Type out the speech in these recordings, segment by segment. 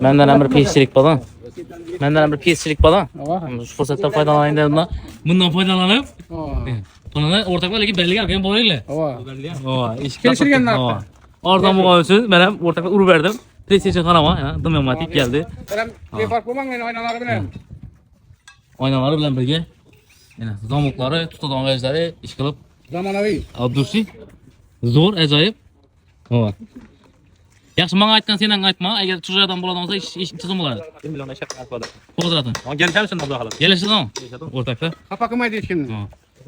Menden bir pisçilik bana. Menden bir pisçilik bana. Şu fırsattan faydalanayım dedim da. Bundan faydalanıp. Bunu ortaklarla belli gelken boyayla. Kelişirgen narxı. Oradan bu olsun. Ben hem ortakla uru verdim. PlayStation kanama, Dımematik geldi. Ben befark olmam men aynaları bilen. Oynaları bilen birge. Yani zamokları, tutadığım vecləri iş kılıp. Zamanavi. Abdursi. Zor, acayip. Ova. Yaxşı bana aytkan senden aytma. Eğer çocuğadan buladığımızda iş tızım olar. 1 milyon eşek var. Kodratın. Ama gelişen bu halı. Gelişti tamam. Ortakta. Kapakıma deyip şimdi.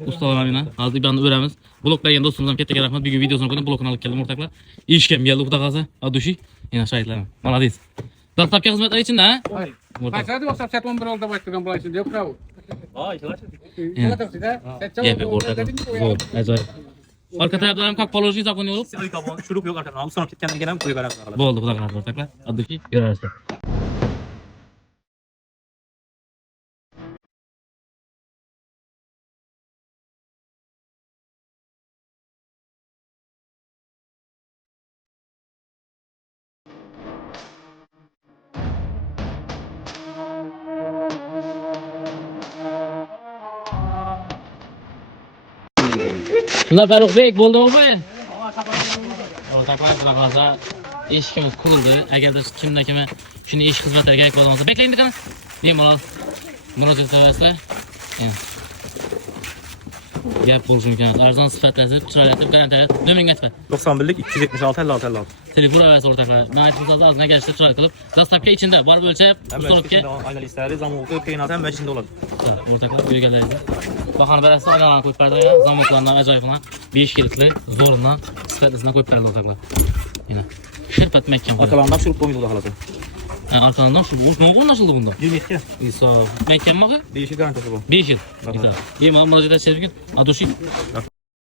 Ustalar abine. Hazır bir anda öğrenimiz. Bloklayın dostumuzdan kettek rahmet. Bir gün videosunu koydum. Blokunu alıp geldim ortakla. İşkem geldi kutakası. Aduşi. Yine şahitlerim. Maladıyız. Dastlapki hizmetler için de ha? Kaçadı o saat 11 oldu başlayan bulaşın diyor prav. Yepe ortakla. Zor. Acayip. Arka taraflarım kalk poloji zakonu olup. Ay kabon şurup yok arkadan. Sonra kendine gelen koyu garak. Boldu kutaklar ortakla. Aduşi. Görersin. Şunlar Faruk Bey, boldu mu bu? Ortaklar eşkimiz kuruldu. Eğer de kimde kime şunu iş hizmetleri gerek olamazsa bekleyin bir tane. Diyeyim olalım. Müracaat severse. Gap buluş imkanı. Arzan sıfatlasıp, çıraylatıp, garantilayıp, dömün geçme. 91'lik 276 56 56. Telefon arası ortaklar. Mağaçımız ağzına gelişti çırak kılıp. Zastapka içinde. Var ölçep. Ustalıpka. Aynen listeleri zamoldu kıyınat hem meclisinde olur. Ortaklar bir geldi. Bakan berası aynalan koyup verdi ya. Zamoklarından acayip olan. Bir iş kilitli. Zorundan. Sıfatlasına koyup verdi ortaklar. Yine. Şırpat mekken. Arkalarından şurup koymuyordu halası. Arkalarından şu. Ne oldu nasıldı bunda? 22. İsa. Mekken bakı. Değişik garantisi bu. 5 yıl. İsa. İyi müracaat edeceğiz bugün. Aduşi.